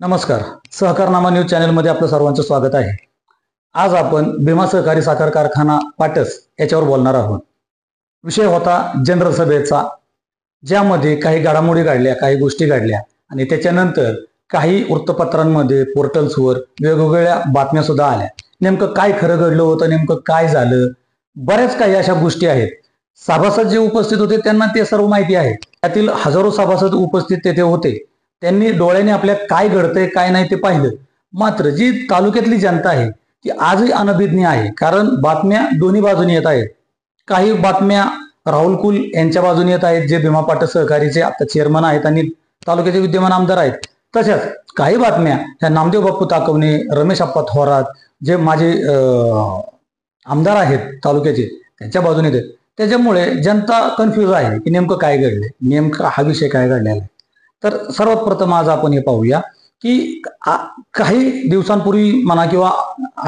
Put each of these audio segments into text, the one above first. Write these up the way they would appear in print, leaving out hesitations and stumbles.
नमस्कार. सहकारनामा न्यूज चॅनलमध्ये आपलं सर्वांचं स्वागत आहे. आज आपण भीमा सहकारी साखर कारखाना पाटस याच्यावर बोलणार आहोत. विषय होता जनरल सभेचा, ज्यामध्ये काही घडामोडी घडल्या, काही गोष्टी घडल्या आणि त्याच्यानंतर काही वृत्तपत्रांमध्ये, पोर्टल्सवर वेगवेगळ्या बातम्या सुद्धा आल्या. नेमकं काय खरं घडलं होतं, नेमकं काय झालं, बऱ्याच काही अशा गोष्टी आहेत. सभासद जे उपस्थित होते त्यांना ते सर्व माहिती आहे. त्यातील हजारो सभासद उपस्थित तेथे होते. त्यांनी डोळ्याने आपल्या काय घडतंय काय नाही ते पाहिलं. मात्र जी तालुक्यातली जनता आहे ती आजही अनभिज्ञ आहे, कारण बातम्या दोन्ही बाजूने येत आहेत. काही बातम्या राहुल कुल यांच्या बाजूने येत आहेत, जे भीमा पाटस सहकारीचे आता चेअरमन आहेत आणि तालुक्याचे विद्यमान आमदार आहेत. तशाच काही बातम्या ह्या नामदेव बाप्पू ताकवणे, रमेश आप्पा थोरात, जे माझे आमदार आहेत तालुक्याचे, त्यांच्या बाजूने येतात. त्याच्यामुळे जनता कन्फ्यूज आहे की नेमकं काय घडलंय, नेमका हा विषय काय घडलेला आहे. तर सर्वात प्रथम आज आपण हे पाहूया की काही दिवसांपूर्वी म्हणा किंवा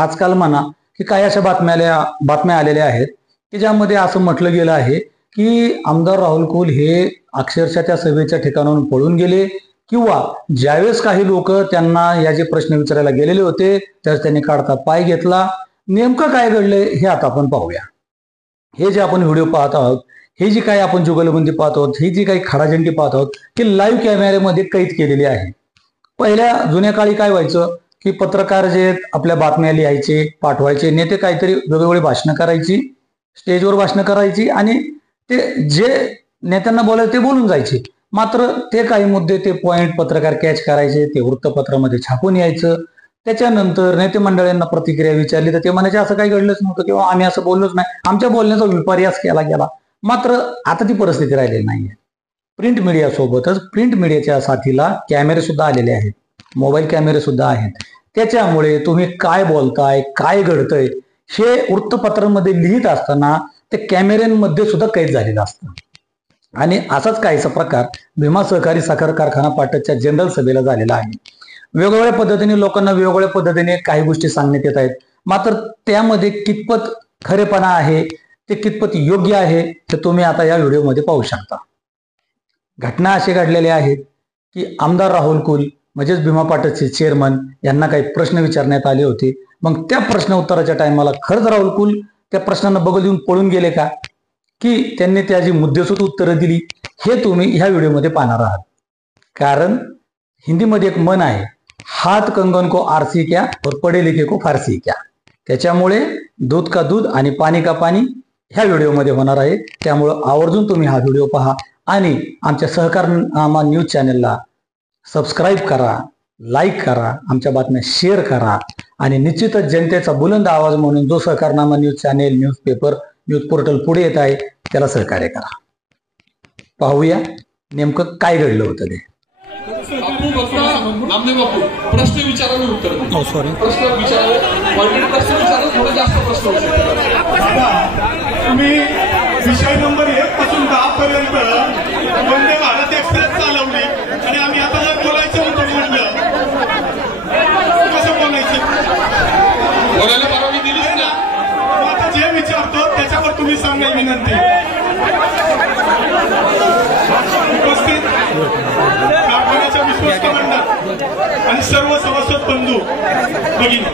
आजकाल म्हणा की काही अशा बातम्या आलेल्या आहेत की ज्यामध्ये असं म्हटलं गेलं आहे की आमदार राहुल कुल हे अक्षरशः त्या सभेच्या ठिकाणाहून पळून गेले, किंवा ज्यावेळेस काही लोक त्यांना या जे प्रश्न विचारायला गेलेले होते त्यावेळेस त्यांनी काढता पाय घेतला. नेमकं काय घडलंय हे आता आपण पाहूया. हे जे आपण व्हिडिओ पाहत आहोत, हे जी काही आपण जुगलबंदी पाहत आहोत, ही जी काही खडाजंगी पाहत आहोत, की लाईव्ह कॅमेऱ्यामध्ये कैद केलेली आहे. पहिल्या जुन्या काळी काय व्हायचं की पत्रकार जे आपल्या बातम्या लिहायचे, पाठवायचे, नेते काहीतरी वेगवेगळी भाषणं करायची, स्टेजवर भाषणं करायची आणि ते जे नेत्यांना बोलायचे ते बोलून जायचे. मात्र ते काही मुद्दे, ते पॉइंट पत्रकार कॅच करायचे, ते वृत्तपत्रामध्ये छापून यायचं. त्याच्यानंतर नेते मंडळींना प्रतिक्रिया विचारली तर ते म्हणायचे असं काही घडलंच नव्हतं किंवा आम्ही असं बोललोच नाही, आमच्या बोलण्याचा विपर्यास केला गेला. मात्र आता ती परिस्थिती राहिलेली नाहीये. प्रिंट मीडिया सोबतच प्रिंट मीडियाच्या साथीला कॅमेरे सुद्धा आलेले आहेत, मोबाईल कॅमेरे सुद्धा आहेत. त्याच्यामुळे तुम्ही काय बोलताय, काय घडतंय हे वृत्तपत्रांमध्ये लिहित असताना ते कॅमेऱ्यांमध्ये सुद्धा कैद झालेलं असतं. आणि असाच काहीसा प्रकार भीमा सहकारी साखर कारखाना पाटसच्या जनरल सभेला झालेला आहे. वेगवेगळ्या पद्धतीने लोकांना वेगवेगळ्या पद्धतीने काही गोष्टी सांगण्यात येत आहेत. मात्र त्यामध्ये कितपत खरेपणा आहे, ते कितपत योग्य आहे ते तुम्ही आता या व्हिडिओमध्ये पाहू शकता. घटना अशी घडलेल्या आहेत की आमदार राहुल कुल म्हणजेच भीमा पाटसचे चेअरमन यांना काही प्रश्न विचारण्यात आले होते. मग त्या प्रश्न उत्तराच्या टायमाला खरंच राहुल कुल त्या प्रश्नांना बगल देऊन पळून गेले का, की त्यांनी त्याची मुद्देसूद उत्तरं दिली, हे तुम्ही ह्या व्हिडिओमध्ये पाहणार आहात. कारण हिंदीमध्ये एक म्हण आहे, हात कंगन को आरसी क्या और पढे लिखे को फारसी क्या. त्याच्यामुळे दूध का दूध आणि पाणी का पाणी ह्या व्हिडिओमध्ये होणार आहे. त्यामुळं आवर्जून तुम्ही हा व्हिडिओ पहा आणि आमच्या सहकारनामा न्यूज चॅनलला सबस्क्राईब करा, लाईक करा, आमच्या बातम्या शेअर करा आणि निश्चितच जनतेचा बुलंद आवाज म्हणून जो Sahakarnama news channel, newspaper, news portal पुढे येत आहे त्याला सहकार्य करा. पाहूया नेमकं काय घडलं होतं ते. प्रश्न विचारावे, उत्तर प्रश्न विचारावे, प्रश्न विचारावे, थोडे जास्त प्रश्न तुम्ही विषय नंबर 1 पासून 10 पर्यंत वंदे भारत एक्सप्रेस चालवली आणि आम्ही आता जर बोलायचं होतं म्हटलं कसं बोलायचं, बोलायला परवानगी दिलीच ना. आता जे विचारतो त्याच्यावर तुम्ही सांगाय विनंती. उपस्थित कारखान्याच्या विश्वस्त मंडळ आणि सर्व सभासद बंधू भगिनी,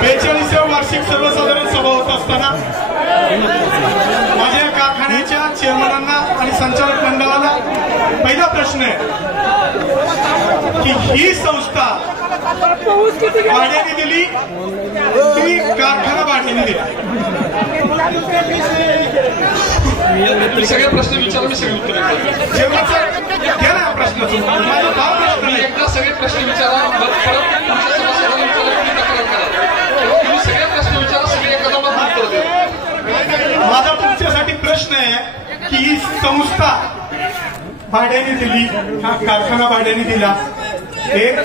42व्या वार्षिक सर्वसाधारण सभा होत असताना माझ्या कारखान्याच्या चेअरमनांना आणि संचालक मंडळाला पहिला प्रश्न आहे की ही संस्था भाड्याने दिली की कारखाना भाड्याने दिला. सगळे प्रश्न विचारून सगळे उत्तर घ्या ना प्रश्नाचं. माझा भाव प्रश्न आहे, एकदा सगळे प्रश्न विचारा, तुम्ही सगळे प्रश्न विचारा, सगळे एखादा उत्तर द्या. माझा तुमच्यासाठी प्रश्न आहे की ही संस्था भाड्याने दिली, हा कारखाना भाड्याने दिला. एक,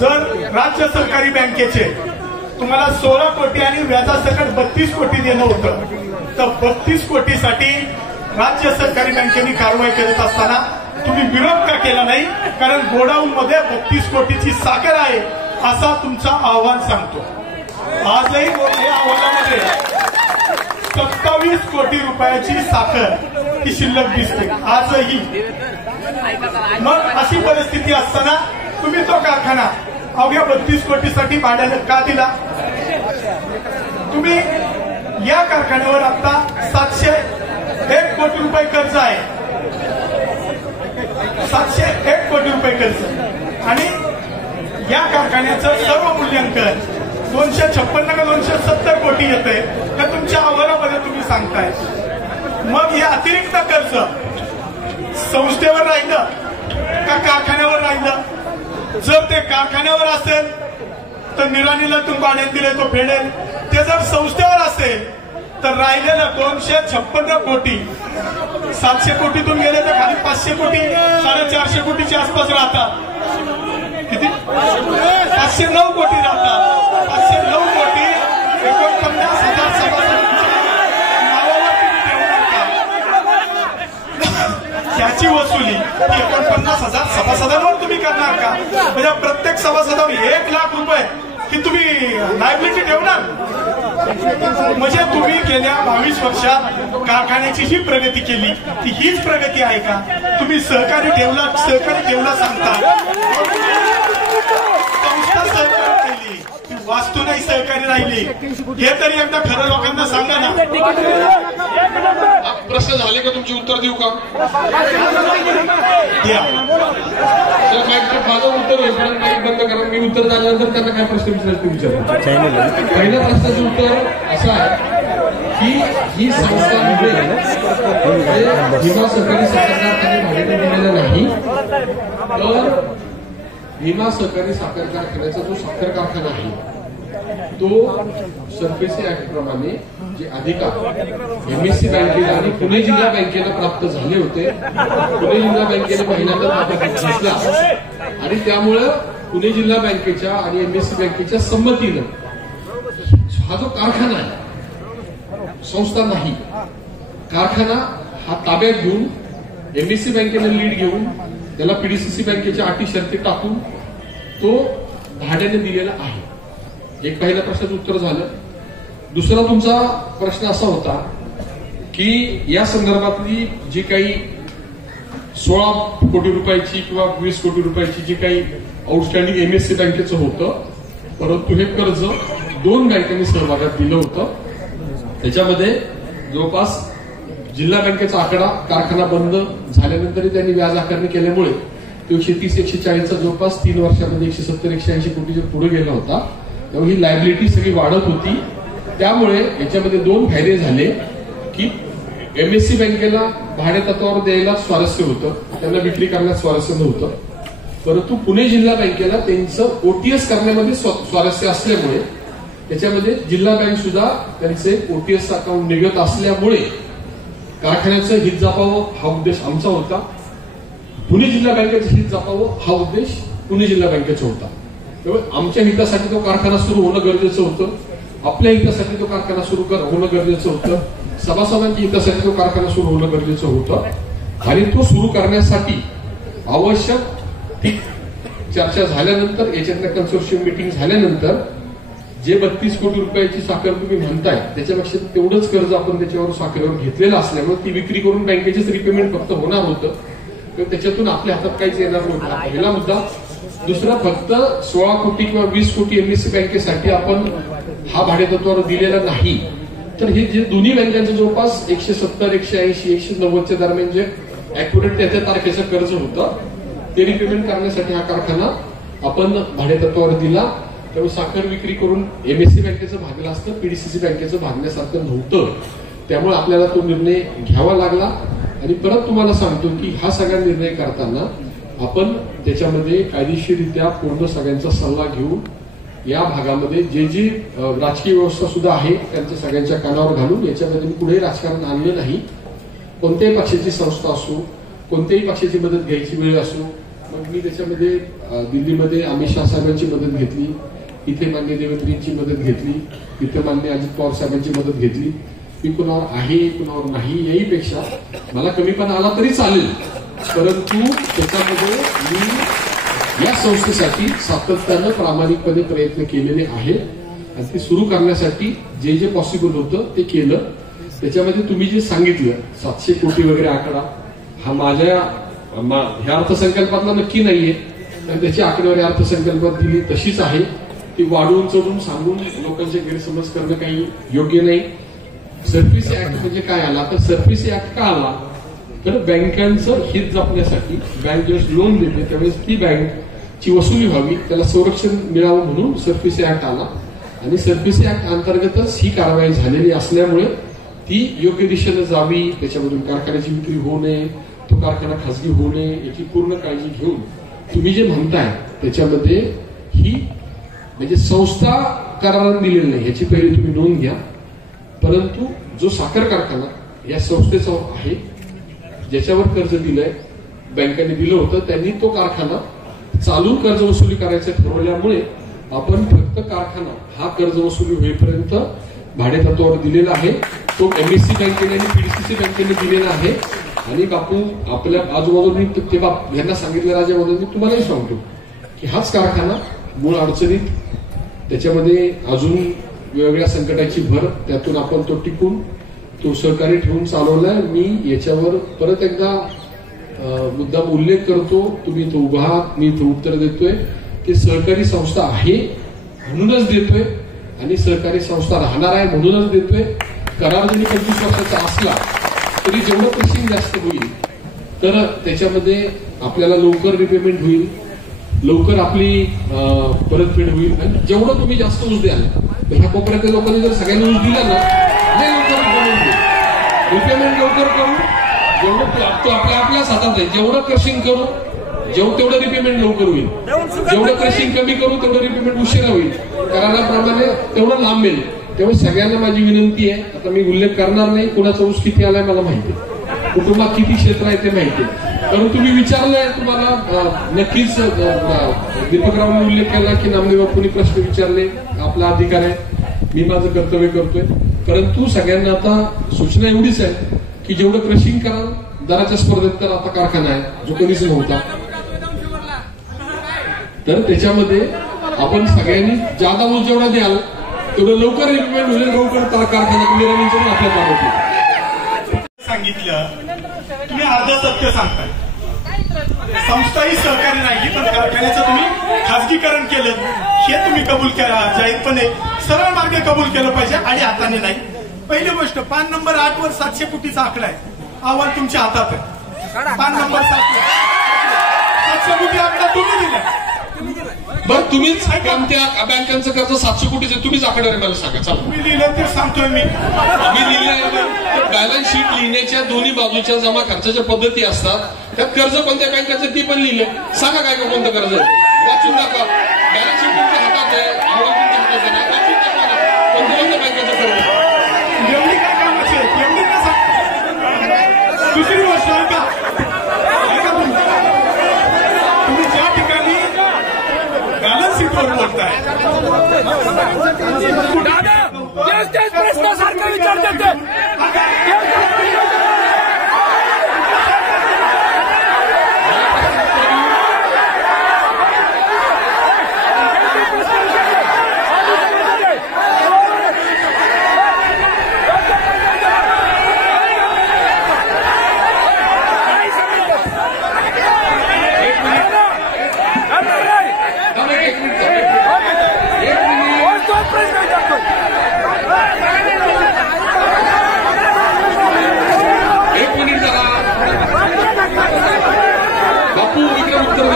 जर राज्य सहकारी बँकेचे तुम्हाला 16 कोटी आणि व्याजासकट 32 कोटी देणं होतं, तर 32 कोटीसाठी राज्य सहकारी बँकेने कारवाई करत असताना तुम्ही विरोध का केला नाही? कारण गोडाऊन मध्ये 32 कोटीची साखर आहे असा तुमचा अहवाल सांगतो. आजही या अहवालामध्ये 27 कोटी रुपयाची साखर ही शिल्लक दिसते. आजही मग अशी परिस्थिती असताना तुम्ही तो कारखाना अवघ्या 32 कोटीसाठी भाड्याने का दिला? तुम्ही या कारखान्यावर आता 701 कोटी रुपये कर्ज आहे, 701 कोटी रुपये कर्ज, आणि या कारखान्याचं सर्व मूल्यांकन 256 का 270 कोटी येते का तुमच्या अहवालामध्ये तुम्ही सांगताय. मग हे अतिरिक्त कर्ज संस्थेवर राहिलं का कारखान्यावर राहिलं? जर ते कारखान्यावर असेल तर निराणीला तुम्ही भाड्याने दिले तो फेडेल. ते जर संस्थेवर असेल तर राहिलेलं 256 कोटी 700 कोटीतून गेले तर खाली 500 कोटी 450 कोटीच्या आसपास राहतात. किती? 509 कोटी राहतात. 509 कोटी 49,000 सभासदांच्या नावावर तुम्ही ठेवणार का? त्याची वसुली 49,000 सभासदांवर तुम्ही करणार का? म्हणजे प्रत्येक सभासदावर 1 लाख रुपये की तुम्ही लायबिलिटी ठेवणार? म्हणजे तुम्ही गेल्या 22 वर्षात कारखान्याची ही प्रगती केली, ती हीच प्रगती आहे का? तुम्ही सहकारी ठेवला सांगता, संस्था सहकारी राहिली, वास्तू नाही सहकारी राहिली, हे तरी एकदा खरं लोकांना सांगा ना. प्रश्न झाले का? तुमची उत्तर देऊ का? माझं उत्तर होईपर्यंत माईक बंद करा. मी उत्तर झाल्यानंतर त्यांना काय प्रश्न विचारायचे विचारा. पहिल्या प्रश्नाचं उत्तर असं आहे की ही संस्था भीमा सहकारी साखर कारखाने भाड्याने दिलेला नाही, तर भीमा सहकारी साखर कारखान्याचा जो साखर कारखाना आहे तो सरफेसी ऍक्ट प्रमाणे जे अधिकार एमएससी बँकेला आणि पुणे जिल्हा बँकेला प्राप्त झाले होते, पुणे जिल्हा बँकेने महिन्यात घेतला आणि त्यामुळं पुणे जिल्हा बँकेच्या आणि एमएससी बँकेच्या संमतीनं हा जो कारखाना आहे, संस्था नाही, कारखाना हा ताब्यात घेऊन एमएससी बँकेने लीड घेऊन त्याला पीडीसीसी बँकेच्या अटी शर्ती टाकून तो भाड्याने दिलेला आहे. एक पहिल्या प्रश्नाचं उत्तर झालं. दुसरा तुमचा प्रश्न असा होता की या संदर्भातली जी काही 16 कोटी रुपयाची किंवा 20 कोटी रुपयाची जी काही आउटस्टँडिंग एमएससी बँकेचं होतं, परंतु हे कर्ज 2 बँकांनी सहभागात दिलं होतं. त्याच्यामध्ये जवळपास जिल्हा बँकेचा आकडा कारखाना बंद झाल्यानंतरही त्यांनी व्याज आकारणी केल्यामुळे तो 130-140चा जवळपास 3 वर्षामध्ये 170-180 कोटीच्या पुढे गेला होता. त्यामुळे ही लायबिलिटी सगळी वाढत होती. त्यामुळे याच्यामध्ये 2 फायदे झाले की एमएससी बँकेला भाडे तत्वावर द्यायला स्वारस्य होतं, त्यांना विक्री करण्यात स्वारस्य नव्हतं, परंतु पुणे जिल्हा बँकेला त्यांचं ओटीएस करण्यामध्ये स्वारस्य असल्यामुळे त्याच्यामध्ये जिल्हा बँक सुद्धा त्यांचे ओटीएस अकाउंट निघत असल्यामुळे कारखान्याचं हित जपावं हा उद्देश आमचा होता, पुणे जिल्हा बँकेचं हित जपावं हा उद्देश पुणे जिल्हा बँकेचा होता. त्यामुळे आमच्या हितासाठी तो कारखाना सुरू होणं गरजेचं होतं, आपल्या हितासाठी तो कारखाना सुरू होणं गरजेचं होतं, सभासदांच्या हितासाठी तो कारखाना सुरू होणं गरजेचं होतं आणि तो सुरू करण्यासाठी आवश्यक ती चर्चा झाल्यानंतर याच्यातल्या कन्सोर्शियम मिटिंग झाल्यानंतर जे 32 कोटी रुपयाची साखर तुम्ही म्हणताय त्याच्यापेक्षा तेवढंच कर्ज आपण त्याच्यावर साखरेवर घेतलेलं असल्यामुळे ती विक्री करून बँकेचेच रिपेमेंट फक्त होणार होतं, तर त्याच्यातून आपल्या हातात काहीच येणार नव्हतं. पहिला मुद्दा. दुसरा, फक्त 16 कोटी किंवा 20 कोटी एमएससी बँकेसाठी आपण हा भाडेतत्वावर दिलेला नाही, तर हे जे दोन्ही बँकांचं जवळपास 170, 180, 190च्या दरम्यान जे अॅक्युरेट त्या तारखेचं कर्ज होतं ते रिपेमेंट करण्यासाठी हा कारखाना आपण भाडेतत्वावर दिला. त्यामुळे साखर विक्री करून एमएससी बँकेचं भागलं असतं, पीडीसीसी बँकेचं भागण्यासारखं नव्हतं. त्यामुळे आपल्याला तो निर्णय घ्यावा लागला. आणि परत तुम्हाला सांगतो की हा सगळा निर्णय करताना आपण त्याच्यामध्ये कायदेशीररित्या पूर्ण सगळ्यांचा सल्ला घेऊन या भागामध्ये जे जी राजकीय व्यवस्था सुद्धा आहे त्यांच्या सगळ्यांच्या कानावर घालून याच्यामध्ये मी पुढे राजकारण आणलं नाही. कोणत्याही पक्षाची संस्था असो, कोणत्याही पक्षाची मदत घ्यायची वेळ असो, मग मी त्याच्यामध्ये दिल्लीमध्ये अमित शाह साहेबांची मदत घेतली, इथे मान्य देवेंद्रजींची मदत घेतली, इथे मान्य अजित पवार साहेबांची मदत घेतली. मी कुणावर आहे कुणावर नाही याहीपेक्षा मला कमीपणा आला तरी चालेल, परंतु त्याच्यामध्ये मी या संस्थेसाठी सातत्यानं प्रामाणिकपणे प्रयत्न केलेले आहेत आणि ती सुरू करण्यासाठी जे जे पॉसिबल होतं ते केलं. त्याच्यामध्ये तुम्ही जे सांगितलं 700 कोटी वगैरे आकडा हा माझ्या ह्या अर्थसंकल्पातला नक्की नाहीये, तर त्याची आकडेवारी अर्थसंकल्पात दिली तशीच आहे. ती वाढवून चढून सांगून लोकांचे गैरसमज करणं काही योग्य नाही. सर्व्हिस ऍक्ट म्हणजे काय आला, तर सर्व्हिस ऍक्ट का आला, तर बँकांचं हित जपण्यासाठी बँक ज्यावेळेस लोन देते त्यावेळेस ती बँकची वसुली व्हावी, त्याला संरक्षण मिळावं म्हणून सर्व्हिस ऍक्ट आला. आणि सर्व्हिस ऍक्ट अंतर्गतच ही कारवाई झालेली असल्यामुळे ती योग्य दिशेने जावी, त्याच्यामधून कारखान्याची विक्री होऊ नये, तो कारखाना खासगी होऊ नये याची पूर्ण काळजी घेऊन तुम्ही जे म्हणताय त्याच्यामध्ये ही म्हणजे संस्था कराराने दिलेली नाही याची पहिली तुम्ही नोंद घ्या. परंतु जो साखर कारखाना या संस्थेचा आहे, ज्याच्यावर कर्ज दिलंय, बँकेने दिलं होतं, त्यांनी तो कारखाना चालून कर्ज वसुली करायचं ठरवल्यामुळे आपण फक्त कारखाना हा कर्ज वसुली होईपर्यंत भाडे तत्वावर दिलेला आहे. तो एमएससी बँकेने आणि पीडीसीसी बँकेने दिलेला आहे. आणि बापू आपल्या आजूबाजूनी ते यांना सांगितलं, राजामध्ये मी तुम्हालाही सांगतो की हाच कारखाना मूळ अडचणीत, त्याच्यामध्ये अजून वेगवेगळ्या संकटाची भर, त्यातून आपण तो टिकून तो सहकारी ठेवून चालवलाय. मी याच्यावर परत एकदा मुद्दाम उल्लेख करतो, तुम्ही तो उभा आहात, मी इथं उत्तर देतोय. ते सहकारी संस्था आहे म्हणूनच देतोय आणि सहकारी संस्था राहणार आहे म्हणूनच देतोय. करार जरी 25 वर्षाचा असला तरी जेवढं क्रशिंग जास्त होईल तर त्याच्यामध्ये आपल्याला लवकर रिपेमेंट होईल, लवकर आपली परतफेड होईल. आणि जेवढं तुम्ही जास्त ऊस द्याल, ह्या कोपऱ्यातल्या लोकांनी जर सगळ्यांनी ऊस दिला ना, लय लवकर रिपेमेंट लवकर करू, जेवढं आपल्याच हातात आहे. जेवढं क्रशिंग करू तेवढं रिपेमेंट लवकर होईल, जेवढं क्रशिंग कमी करू तेवढं रिपेमेंट उशिरा होईल. कराराप्रमाणे तेवढं लांबेल. तेव्हा सगळ्यांना माझी विनंती आहे, आता मी उल्लेख करणार नाही कोणाचा ऊस किती आलाय मला माहिती आहे, कुटुंबात किती क्षेत्र आहे ते माहिती आहे. कारण तुम्ही विचारलंय, तुम्हाला नक्कीच दीपकरावांनी उल्लेख केला की नामदेव बापूंनी प्रश्न विचारले, आपला अधिकार आहे, मी माझं कर्तव्य करतोय. परंतु सगळ्यांना आता सूचना एवढीच आहे की जेवढं क्रशिंग कराल, दराच्या स्पर्धेत तर आता कारखाना आहे जो कधीच नव्हता, तर त्याच्यामध्ये आपण सगळ्यांनी जादा ऊस जेवढा द्याल तेवढं लवकर रिपेमेंट होईल, लवकर कारखाना निर्णय आपल्या ताब्यात सांगितलं. तुम्ही अर्ध सत्य सांगताय. संस्थाही सहकारी नाही, पण कारखान्याचं तुम्ही खासगीकरण केलं हे तुम्ही कबूल केला, जाहीरपणे सरळ मार्ग कबूल केलं पाहिजे आणि हाताने नाही. पहिली गोष्ट, पान नंबर 8 वर 700 कोटीचा आकडा आहे, अहवाल तुमच्या हातात आहे. पान नंबर 700 कोटी आकडा तुम्ही दिला. बरं, तुम्हीच त्या बँकांचं कर्ज 700 कोटीचं तुम्हीच आकडेवारी मला सांगा. चालू मी लिहिलं ते सांगतोय मी लिहिलंय. बॅलन्स शीट लिहिण्याच्या दोन्ही बाजूच्या जमा खर्चाच्या पद्धती असतात, त्यात कर्ज कोणत्या बँकाचं ते पण लिहिलं. सांगा काय कोणतं कर्ज आहे, वाचून दाखवा. बॅलन्स शीट तुमच्या हातात आहे, अहवाल तुमच्या हातात आहे ना, वाचून दाखवा ना कोणत्या बँकाचं कर्ज. एवढी काय कामाची आहे, एवढी का सांग. दुसरी गोष्ट ऐका, तुम्ही ज्या ठिकाणी बॅलन्स शीटवर बोलताय तेच प्रश्न सारखं विचारतात. बापू विक्रम उत्तर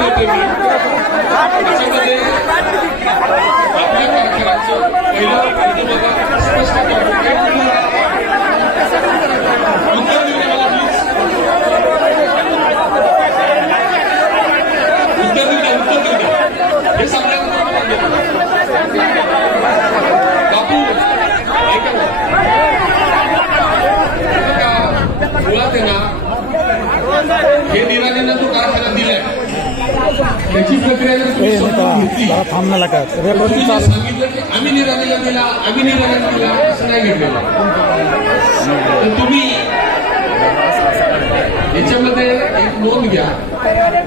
देतोय मी. त्याच्यामध्ये आपल्या कारखान्याचं पहिलं स्पष्ट उत्तर देऊ द्या मला प्लीज. उत्तर देऊ द्या हे सगळ्यांना बापू मुळात आहे ना, हे निरालेला जो कारखाना दिलाय त्याची प्रक्रिया जर तुम्ही समजून घेतली, तुम्ही सांगितलं की आम्ही निरालेला दिला, आम्ही निरालेला दिला, असं नाही घडलेलं. तर तुम्ही याच्यामध्ये एक नोंद घ्या.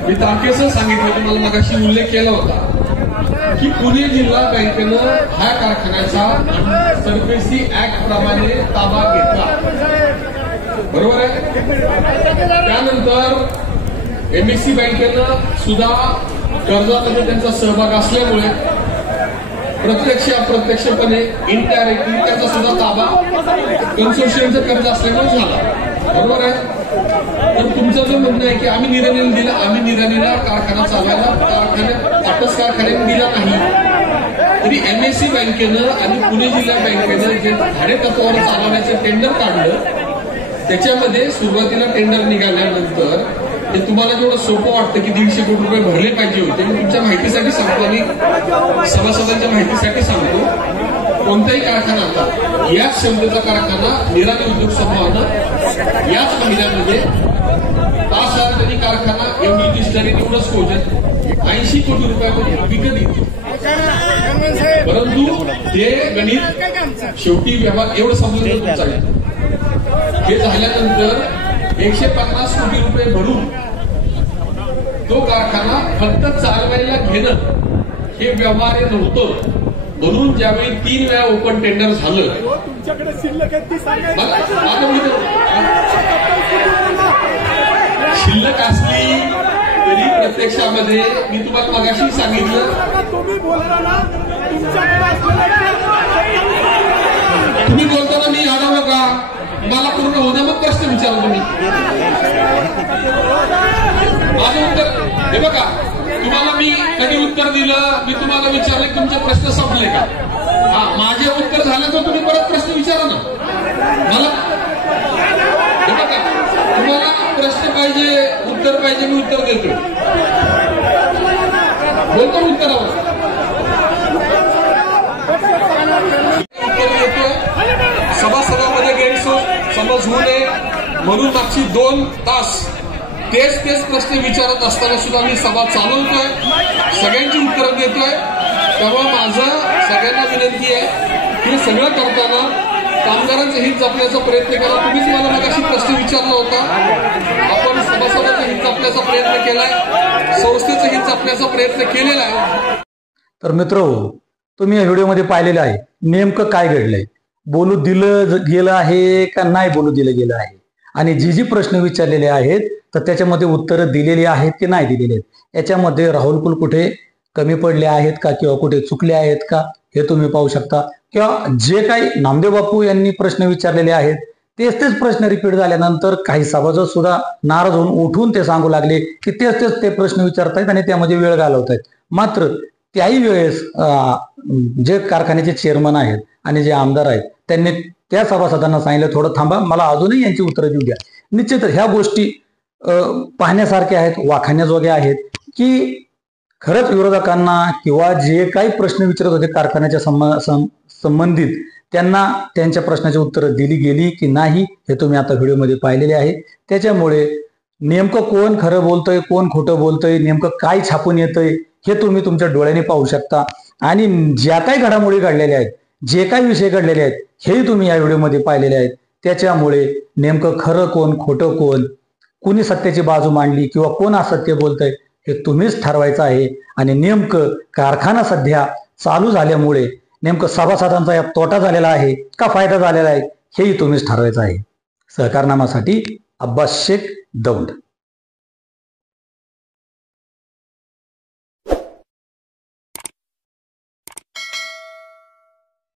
मी तारखेसह सांगितलं, तुम्हाला मगाशी उल्लेख केला होता की पुणे जिल्हा बँकेनं ह्या कारखान्याचा सरफेसी ऍक्ट प्रमाणे ताबा घेतला, बरोबर आहे. त्यानंतर एमएससी बँकेनं सुद्धा कर्जामध्ये त्यांचा सहभाग असल्यामुळे प्रत्यक्ष अप्रत्यक्षपणे इनडायरेक्टली त्याचा सुद्धा ताबा कन्सोर्शियमचं कर्ज असल्यामुळे झाला, बरोबर आहे. तर तुमचं जो म्हणणं आहे की आम्ही निराणीला दिला, आम्ही निराणीला कारखाना चालवायला पाटस कारखान्याने दिला नाही, तरी एमएससी बँकेनं आणि पुणे जिल्हा बँकेनं जे भाडे तत्वावर चालवण्याचं टेंडर काढलं, त्याच्यामध्ये सुरुवातीला टेंडर निघाल्यानंतर ते तुम्हाला जेवढं सोपं वाटतं की 150 कोटी रुपये भरले पाहिजे होते, मी तुमच्या माहितीसाठी सांगतो आणि सभासदांच्या माहितीसाठी सांगतो. कोणताही कारखाना आता याच क्षमतेचा कारखाना निराणी उद्योग समूहानं याच महिन्यामध्ये 5,000 टनी कारखाना एवढी डिस्टरी एवढं स्कोजन 80 कोटी रुपयामध्ये विकत येतो. परंतु ते गणित शेवटी व्यवहार एवढं समजून तुमचा आहे. हे झाल्यानंतर 150 कोटी रुपये भरून तो कारखाना फक्त चालवायला घेणं हे व्यवहार्य नव्हतं. म्हणून ज्यावेळी 3 वेळा ओपन टेंडर झालं, तुमच्याकडे शिल्लक आहे ती शिल्लक असली तरी प्रत्यक्षामध्ये मी तुम्हाला मगाशी सांगितलं, तुम्ही बोलता ना, तुम्ही बोलताना मी आढळलो का, मला पूर्ण होता मग प्रश्न विचारा तुम्ही. माझं उत्तर हे बघा, तुम्हाला मी कधी उत्तर दिलं, मी तुम्हाला विचारलं तुमचे प्रश्न संपले का. हा, माझे उत्तर झालं तर तुम्ही परत प्रश्न विचारा ना मला. हे बघा, तुम्हाला प्रश्न पाहिजे, उत्तर पाहिजे, मी उत्तर देतो. बोलतो उत्तरावर उत्तर देतोय. सभासदामध्ये गैरसमज होऊ नये म्हणून मागची 2 तास तेच प्रश्न विचारत असताना सुद्धा मी सभा चालवतोय, सगळ्यांची उत्तरं देतोय. तेव्हा माझं सगळ्यांना विनंती आहे की सगळं करताना कामगारांचं हित जपण्याचा प्रयत्न करा. तुम्हीच मला मगाशी प्रश्न विचारला होता, आपण सभासदाचं हित जपण्याचा प्रयत्न केलाय, संस्थेचं हित जपण्याचा प्रयत्न केलेला आहे. तर मित्रहो, तुम्ही या व्हिडिओमध्ये पाहिलेलं आहे नेमकं काय घडलंय, बोलू दिलं गेलं आहे का नाही बोलू दिलं गेलं आहे, आणि जी प्रश्न विचारलेले आहेत तर त्याच्यामध्ये उत्तरं दिलेली आहेत की नाही दिलेली आहेत, याच्यामध्ये राहुल कुल कुठे कमी पडले आहेत का किंवा कुठे चुकले आहेत का हे तुम्ही पाहू शकता. किंवा जे काही नामदेव बापू यांनी प्रश्न विचारलेले आहेत तेच प्रश्न रिपीट झाल्यानंतर काही सभासद सुद्धा नाराज होऊन उठून ते सांगू लागले की तेच ते प्रश्न विचारतायत आणि त्यामध्ये वेळ घालवतायत. मात्र त्याही वेळेस जे कारखान्याचे चेअरमन आहेत आणि जे आमदार आहेत त्यांनी त्या सभासदांना सांगितलं थोडं थांबा, मला अजूनही यांची उत्तरं देऊ द्या. निश्चितच ह्या गोष्टी पाहण्यासारख्या आहेत, वाखाणण्याजोग्या आहेत की खरंच विरोधकांना किंवा जे काही प्रश्न विचारत होते कारखान्याच्या संबंधित त्यांना त्यांच्या प्रश्नाची उत्तरं दिली गेली की नाही हे तुम्ही आता व्हिडिओमध्ये पाहिलेले आहे. त्याच्यामुळे नेमकं कोण खरं बोलतंय, कोण खोटं बोलतंय, नेमकं काय छापून येतंय हे तुम्ही तुमच्या डोळ्यांनी पाहू शकता. आणि ज्या काही घडामोडी घडलेल्या आहेत, जे काही विषय घडलेले आहेत हेही तुम्ही या व्हिडिओमध्ये पाहिलेले आहेत. त्याच्यामुळे नेमकं खरं कोण, खोटं कोण, कुणी सत्याची बाजू मांडली किंवा कोण असत्य बोलतंय हे तुम्हीच ठरवायचं आहे. आणि नेमकं कारखाना सध्या चालू झाल्यामुळे नेमकं सभासदांचा या तोटा झालेला आहे का फायदा झालेला आहे हेही तुम्हीच ठरवायचं आहे. सहकारनामासाठी अब्बास शेख, दौंड.